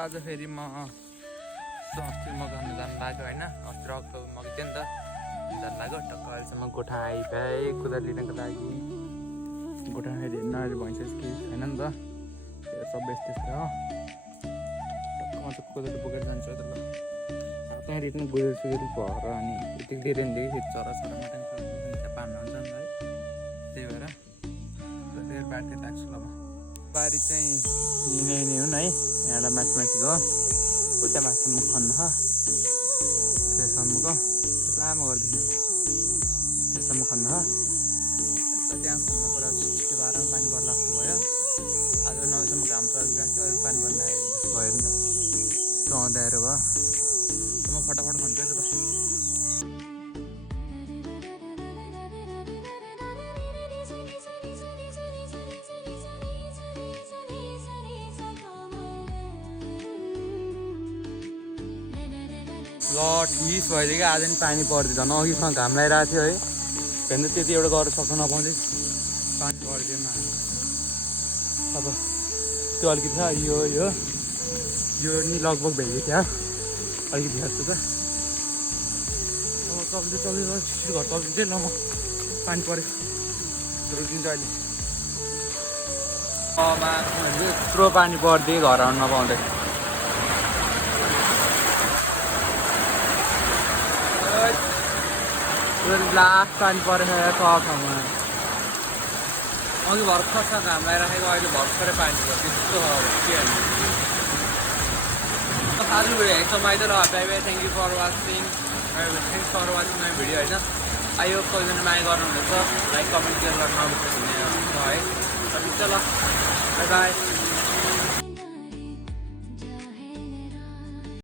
आज फेरि म अस्ति म गर्न जानु लाग्यो होइन अस्ति रक्तो मगाएको थिएँ नि त जानु लाग्यो टक्क अहिलेसम्म गोठा आइपाएँ कुदार लिनको लागि गोठा फेरि हेर्न अहिले भइसक्यो कि छैन नि त सब त्यस्तै हो टक्क म चाहिँ कुदार बोकेर जान्छु त ल त्यहाँ रिटर्न गुदेर सुदेर भएर अनि यति धेरै नि फेरि चरा त्यहाँ पार्न हुन्छ नि है त्यही भएर धेरै बाटो लाग्छु ल म बारी चाहिँ यिनै हुन् है यहाँबाट माथि माथि हो उता माथिसम्म खन्न त्यसम्मको लामो गरिदिनु त्यससम्म खन्न हो त्यहाँ खन्न पर्यो छिटो भएर पानी पर्ला जस्तो भयो आज नौसम्म घाम चलेको थियो अरू पानी पर्न भयो नि त यस्तो अँध्यारो भयो म फटाफट खन्छु है त ल ठिक भइदियो आज नि पानी पर्दैन अघिसँग घाम लगाइरहेको थियो है फेरि त्यति एउटा गरेर सक्नु नपाउँदै पानी पर्दैन अब त्यो अलिकति छ यो नि लगभग भइदियो त्यहाँ अलिकति जस्तो त अब चल्दै घर चल्दिन्छ ल म पानी पऱ्यो रोकिन्छ अहिले यत्रो पानी परिदियो घर आउनु नपाउँदै लास्ट पानी परेको ठाउँमा अघि भर्खर घाम लगाइराखेको अहिले भर्खरै पानी पर्छ त्यस्तो के साथी भिडियो हेर्छ माइद ल bye bye thank you for watching my video होइन आयो कतिजना माया गर्नुहुँदैछ लाइक कमेन्ट सेयर गर्न नबिर्सिनु है ल बाई बाई